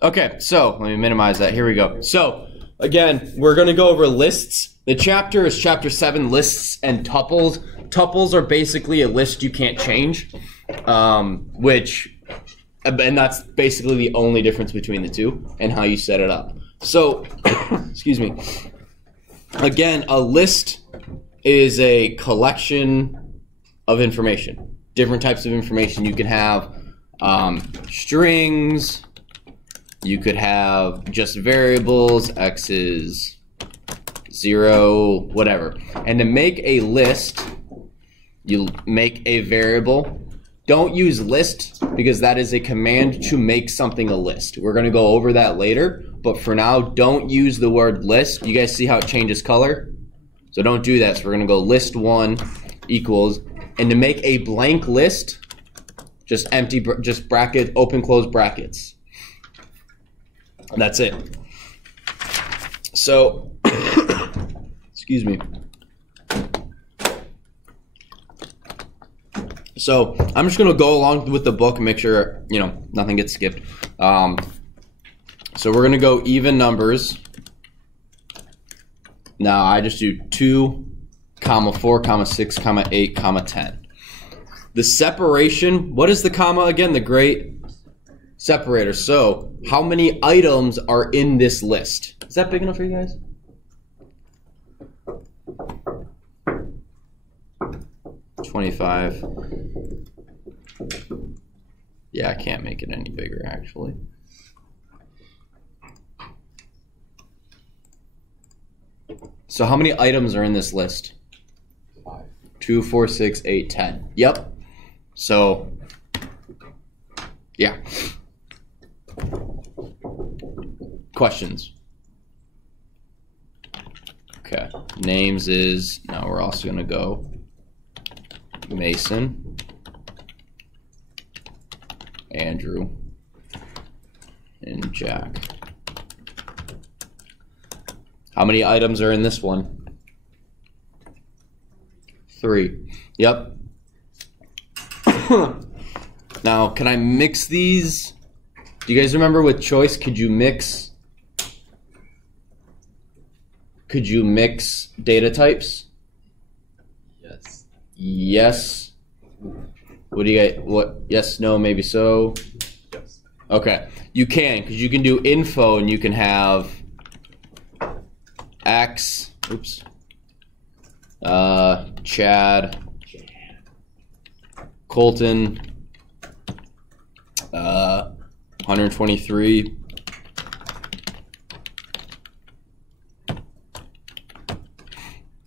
Okay, so let me minimize that. Here we go. So again, we're going to go over lists. The chapter is chapter 7, lists and tuples. Tuples are basically a list you can't change, and that's basically the only difference between the two and how you set it up. So, excuse me. Again, a list is a collection of information, different types of information. You can have strings, you could have just variables, x's, 0, whatever. And to make a list, you make a variable. Don't use list because that is a command to make something a list. We're going to go over that later, but for now, don't use the word list. You guys see how it changes color? So don't do that. So we're going to go list1 equals, and to make a blank list, just empty, just bracket, open, close brackets. And that's it. So, excuse me. So I'm just going to go along with the book and make sure, nothing gets skipped. So we're going to go even numbers. Now I just do 2, 4, 6, 8, 10. The separation, what is the comma again? The great separator. So how many items are in this list? Is that big enough for you guys? $25. Yeah, I can't make it any bigger actually. So how many items are in this list? 5. 2, 4, 6, 8, 10. Yep. So, yeah. Questions? Okay. Names is, now we're also going to go Mason, Andrew, and Jack. How many items are in this one? 3. Yep. Now, can I mix these? Do you guys remember with choice, could you mix data types? Yes. Yes. What do you guys, what? Yes, no, maybe so? Yes. Okay. You can, because you can do info and you can have X, oops, Chad, Colton, 123,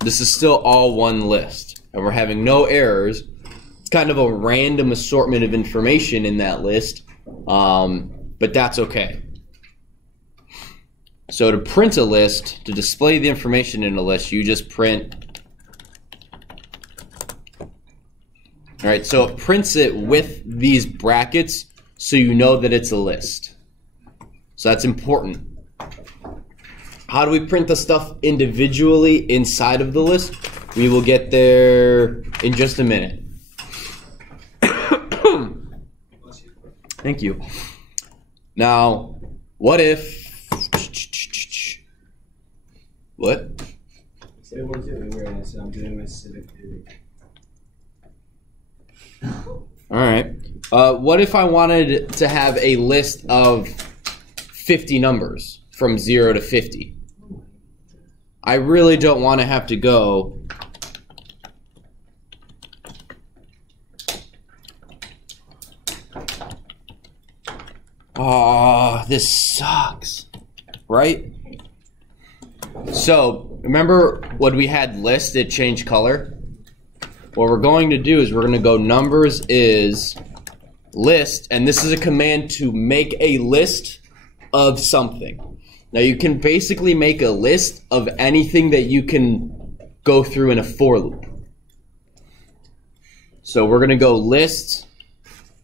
this is still all one list, and we're having no errors. It's kind of a random assortment of information in that list, but that's okay. So to print a list, to display the information in a list, you just print. All right, so it prints it with these brackets so you know that it's a list. So that's important. How do we print the stuff individually inside of the list? We will get there in just a minute. Thank you. Now, what if... What? Say one to awareness. I'm doing my civic duty. All right. What if I wanted to have a list of 50 numbers from 0 to 50? I really don't want to have to go oh, this sucks, right? So remember when we had list, it changed color? What we're going to do is we're going to go numbers is list, and this is a command to make a list of something. Now you can basically make a list of anything that you can go through in a for loop. So we're going to go list,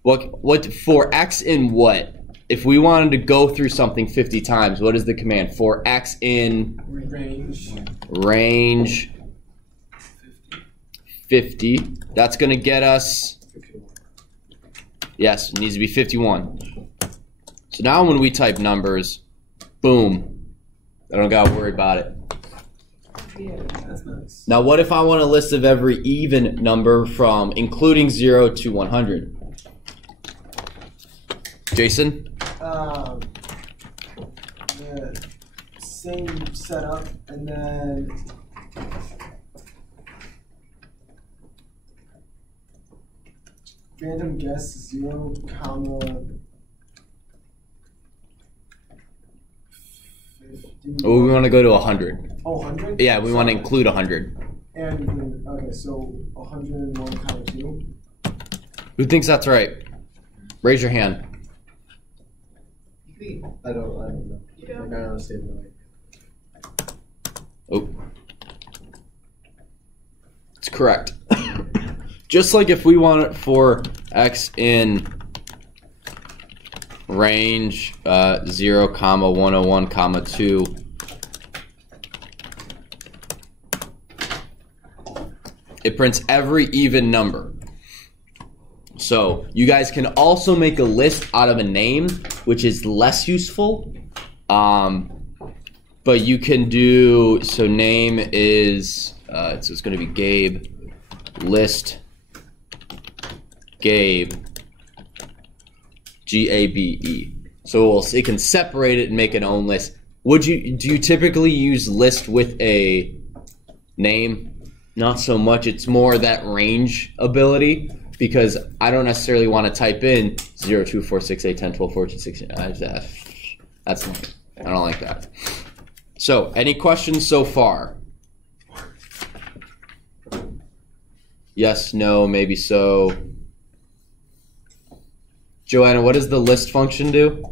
what for x in what? If we wanted to go through something 50 times, what is the command? For x in range 50. That's going to get us, yes, it needs to be 51. So now when we type numbers, boom, I don't gotta worry about it. Yeah, that's nice. Now what if I want a list of every even number from including 0 to 100? Jason? Yeah, same setup, and then random guess 0, comma 50. Oh, we want to go to 100. Oh, 100? Yeah, we want to include 100. And okay, so 101, comma 2. Who thinks that's right? Raise your hand. I don't know. Like, I don't understand the way. Oh. It's correct. Just like if we want it for x in range 0, comma 101, comma 2. It prints every even number. So you guys can also make a list out of a name, which is less useful. But you can do, so name is, so it's going to be Gabe, list, Gabe, Gabe. So it can separate it and make an own list. Do you typically use list with a name? Not so much. It's more that range ability, because I don't necessarily want to type in 0, 2, 4, 6, 8, 10, 12, 14, 16. I don't like that. So, any questions so far? Yes, no, maybe so. Joanna, what does the list function do?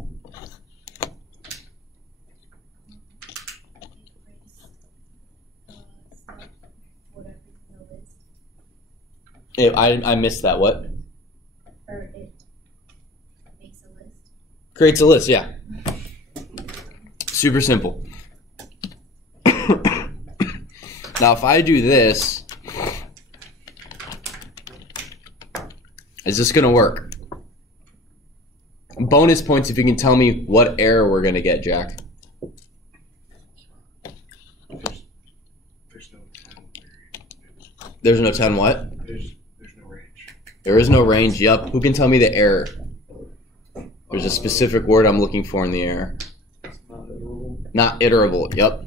I missed that. What? Or it makes a list. Creates a list, yeah. Super simple. Now, if I do this, is this going to work? Bonus points if you can tell me what error we're going to get, Jack. There's no 10. There's no 10 what? There's no range. There is no range, yup. Who can tell me the error? There's a specific word I'm looking for in the error. Not iterable, yup.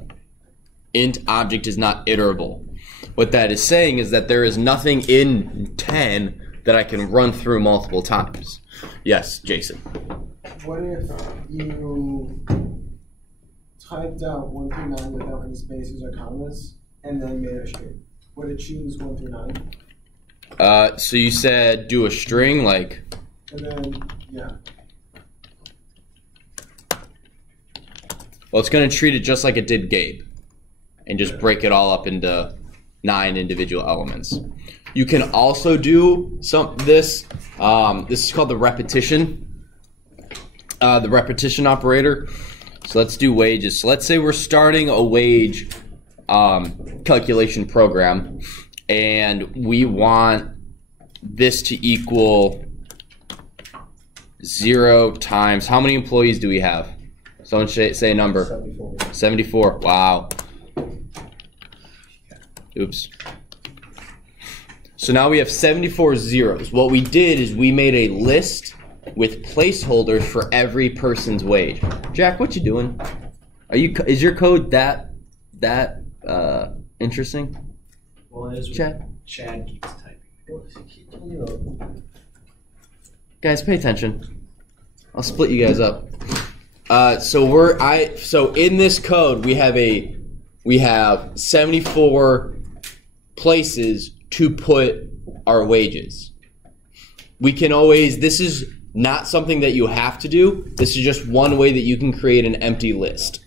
Int object is not iterable. What that is saying is that there is nothing in 10 that I can run through multiple times. Yes, Jason. What if you typed out 1 through 9 without any spaces or commas, and then made a string? Would it choose 1 through 9? So you said do a string, like... And then, yeah. Well, it's going to treat it just like it did Gabe, and just break it all up into 9 individual elements. You can also do this. This is called the repetition operator. So let's do wages. So let's say we're starting a wage calculation program, and we want this to equal 0 times, how many employees do we have? Someone say a number. 74. 74. Wow. Oops. So now we have 74 zeros. What we did is we made a list with placeholders for every person's wage. Jack, what you doing? Is your code that interesting? Well, it is. Chad keeps typing. Guys, pay attention. I'll split you guys up. So in this code we have 74 places to put our wages. We can always, this is not something that you have to do. This is just one way that you can create an empty list.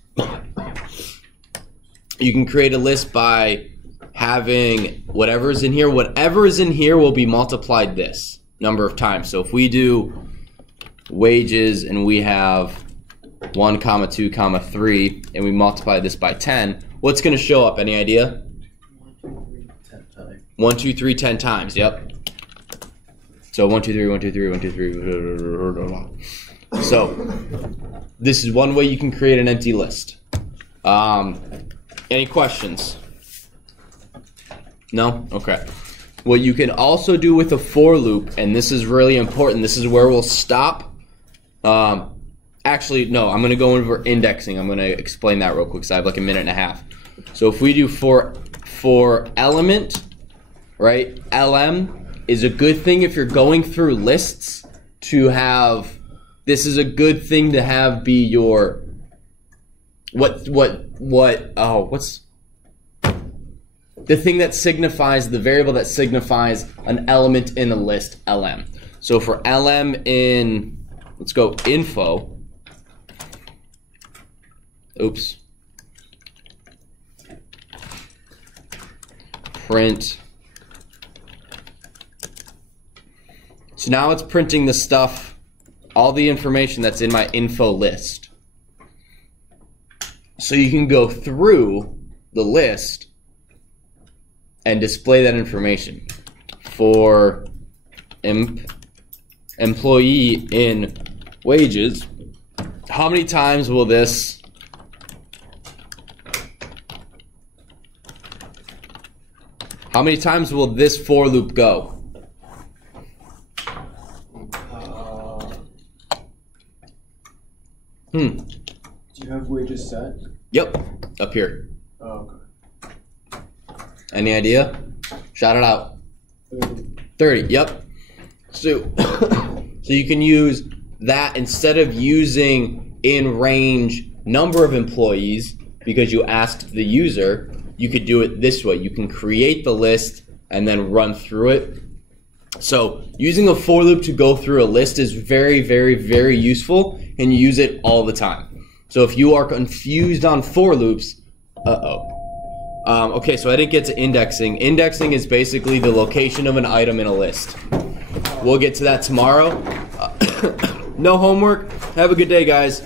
You can create a list by having whatever is in here. Whatever is in here will be multiplied this number of times. So if we do wages and we have 1, 2, 3, and we multiply this by 10, what's going to show up? Any idea? 1, 2, 3, 10 times. Yep. So 1, 2, 3, 1, 2, 3, 1, 2, 3. So this is one way you can create an empty list. Any questions? No? Okay. What you can also do with a for loop, and this is really important, this is where we'll stop. Actually, no, I'm going to go over indexing. I'm going to explain that real quick because I have like a minute and a half. So if we do for element, right, LM is a good thing if you're going through lists to have, this is a good thing to have be your, what's the thing that signifies, the variable that signifies an element in a list, LM. So for LM in, let's go info, oops, print. So now it's printing the stuff, all the information that's in my info list. So you can go through the list and display that information. For employee in wages, how many times will this for loop go? Do you have wages set? Yep, up here. Oh, okay. Any idea? Shout it out. 30, yep. So you can use that instead of using in range number of employees because you asked the user, you could do it this way. You can create the list and then run through it. So using a for loop to go through a list is very, very, very useful, and you use it all the time. So if you are confused on for loops, okay, so I didn't get to indexing. Indexing is basically the location of an item in a list. We'll get to that tomorrow. No homework. Have a good day, guys.